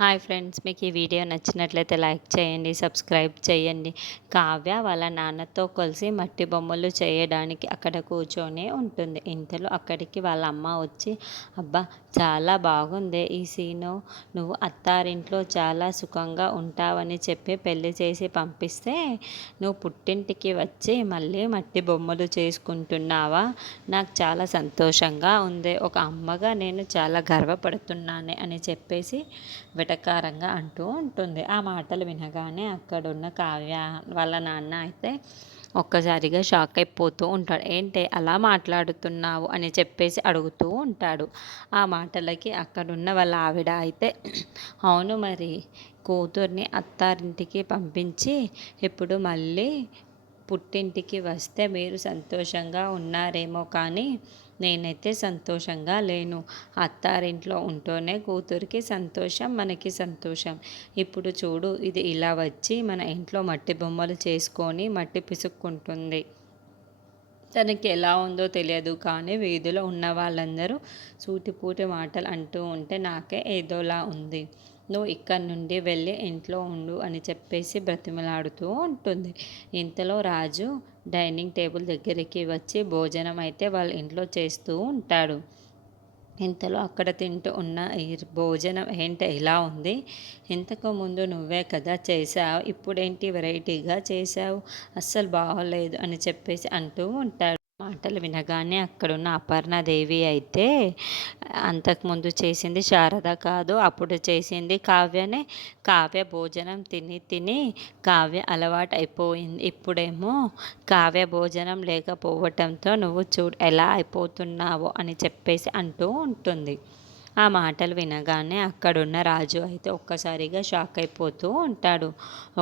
Hi friends, మీకు ఈ video నచ్చినట్లయితే లైక్ చేయండి, సబ్స్క్రైబ్ చేయండి. కావ్య వాళ్ళ నాన్నతో కలిసి మట్టి బొమ్మలు చేయడానికి అక్కడ కూర్చొని ఉంటుంది. ఇంతలో అక్కడికి వాళ్ళ అమ్మ వచ్చి, అబ్బా చాలా బాగుందే ఈ సీను, నువ్వు అత్తారింట్లో చాలా సుఖంగా ఉంటావని చెప్పి పెళ్లి చేసి పంపిస్తే నువ్వు పుట్టింటికి వచ్చి మళ్ళీ మట్టి బొమ్మలు చేసుకుంటున్నావా? నాకు చాలా సంతోషంగా ఉంది. ఒక అమ్మగా నేను చాలా గర్వపడుతున్నాను అని చెప్పేసి వెటకారంగా అంటూ ఉంటుంది. ఆ మాటలు వినగానే అక్కడున్న కావ్య వాళ్ళ నాన్న అయితే ఒక్కసారిగా షాక్ అయిపోతూ ఉంటాడు. ఏంటే అలా మాట్లాడుతున్నావు అని చెప్పేసి అడుగుతూ ఉంటాడు. ఆ మాటలకి అక్కడున్న వాళ్ళ ఆవిడ అయితే అవును మరి, కూతుర్ని అత్తారింటికి పంపించి ఇప్పుడు మళ్ళీ పుట్టింటికి వస్తే మీరు సంతోషంగా ఉన్నారేమో కానీ నేనైతే సంతోషంగా లేను. అత్తారింట్లో ఉంటూనే కూతురికి సంతోషం, మనకి సంతోషం. ఇప్పుడు చూడు, ఇది ఇలా వచ్చి మన ఇంట్లో మట్టి బొమ్మలు చేసుకొని మట్టి పిసుక్కుంటుంది. తనకి ఎలా ఉందో తెలియదు కానీ వీధిలో ఉన్న వాళ్ళందరూ సూటిపూటి మాటలు అంటూ ఉంటే నాకే ఏదోలా ఉంది. నువ్వు ఇక్కడి నుండి వెళ్ళి ఇంట్లో ఉండు అని చెప్పేసి బ్రతిమలాడుతూ ఉంటుంది. ఇంతలో రాజు డైనింగ్ టేబుల్ దగ్గరికి వచ్చి భోజనం అయితే వాళ్ళ ఇంట్లో చేస్తూ ఉంటాడు. ఇంతలో అక్కడ తింటూ ఉన్న ఈ భోజనం ఏంటి ఇలా ఉంది? ఇంతకు ముందు నువ్వే కదా చేసావు, ఇప్పుడేంటి వెరైటీగా చేసావు, అస్సలు బాగోలేదు అని చెప్పేసి అంటూ ఉంటాడు. మాటలు వినగానే అక్కడున్న అపర్ణాదేవి అయితే అంతకుముందు చేసింది శారద కాదు, అప్పుడు చేసింది కావ్యనే. కావ్య భోజనం తిని తిని కావ్య అలవాటు అయిపోయింది. ఇప్పుడేమో కావ్య భోజనం లేకపోవటంతో నువ్వు చూడు ఎలా అయిపోతున్నావో అని చెప్పేసి అంటూ ఉంటుంది. ఆ మాటలు వినగానే అక్కడున్న రాజు అయితే ఒక్కసారిగా షాక్ అయిపోతూ ఉంటాడు.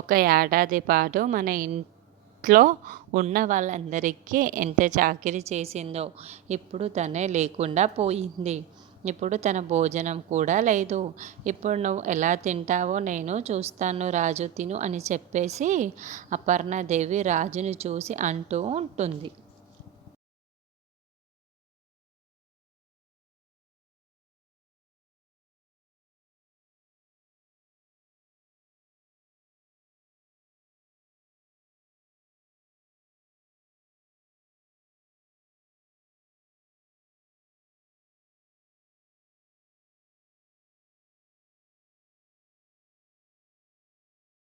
ఒక ఏడాది పాటు మన ఇంట్లో ఉన్న వాళ్ళందరికీ ఎంత చాకిరీ చేసిందో ఇప్పుడు తనే లేకుండా పోయింది. ఇప్పుడు తన భోజనం కూడా లేదు. ఇప్పుడు నువ్వు ఎలా తింటావో నేను చూస్తాను రాజు, తిను అని చెప్పేసి అపర్ణాదేవి రాజుని చూసి అంటూ ఉంటుంది.